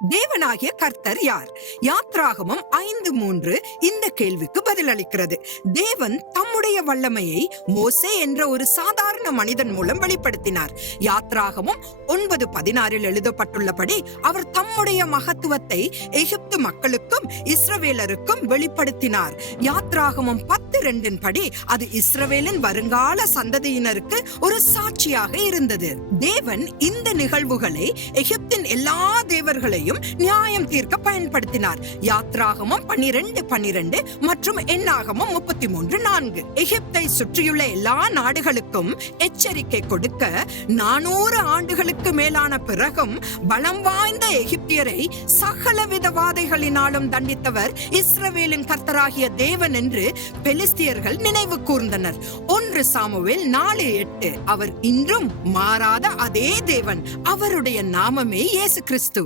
தேவனாகிய கர்த்தர் யார்? யாத்ராகமம் 5:3 இந்த கேள்விக்கு பதிலளிக்கிறது. தேவன் தம்முடைய வல்லமையை மோசே என்ற ஒரு சாதாரண மனிதன் மூலம் வெளிப்படுத்தினார். யாத்ராகமம் 9:16 எழுதப்பட்டுள்ளபடி அவர் தம்முடைய மகத்துவத்தை எகிப்து மக்களுக்கும் இஸ்ரவேலருக்கும் வெளிப்படுத்தினார். யாத்ராகமம் 10:2 படி அது இஸ்ரவேலின் வருங்கால சந்ததியினருக்கு ஒரு சாட்சியாக இருந்தது. தேவன் இந்த நிகழ்வுகளை எகிப்தின் எல்லா தேவர்களையும் நியாயம் தீர்க்க பயன்படுத்தினார். யாத்ராகமம் 12:12 மற்றும் எண்ணாகமம் 33:4 எகிப்தை சுற்றியுள்ள எல்லா நாடுகளுக்கும் எச்சரிக்கை கொடுக்க 400 ஆண்டுகளுக்கு மேலான பிறகும் பலம் வாய்ந்த எகிப்தியரை சகலவித வாதைகளினாலும் தண்டித்தவர் இஸ்ரவேலின் கர்த்தராகிய தேவன் என்று பெலிஸ்தியர்கள் நினைவு கூர்ந்தனர். 1 சாமுவேல் 4:8 அவர் இன்றும் மாறாத அதே தேவன். அவருடைய நாமமே இயேசு கிறிஸ்து.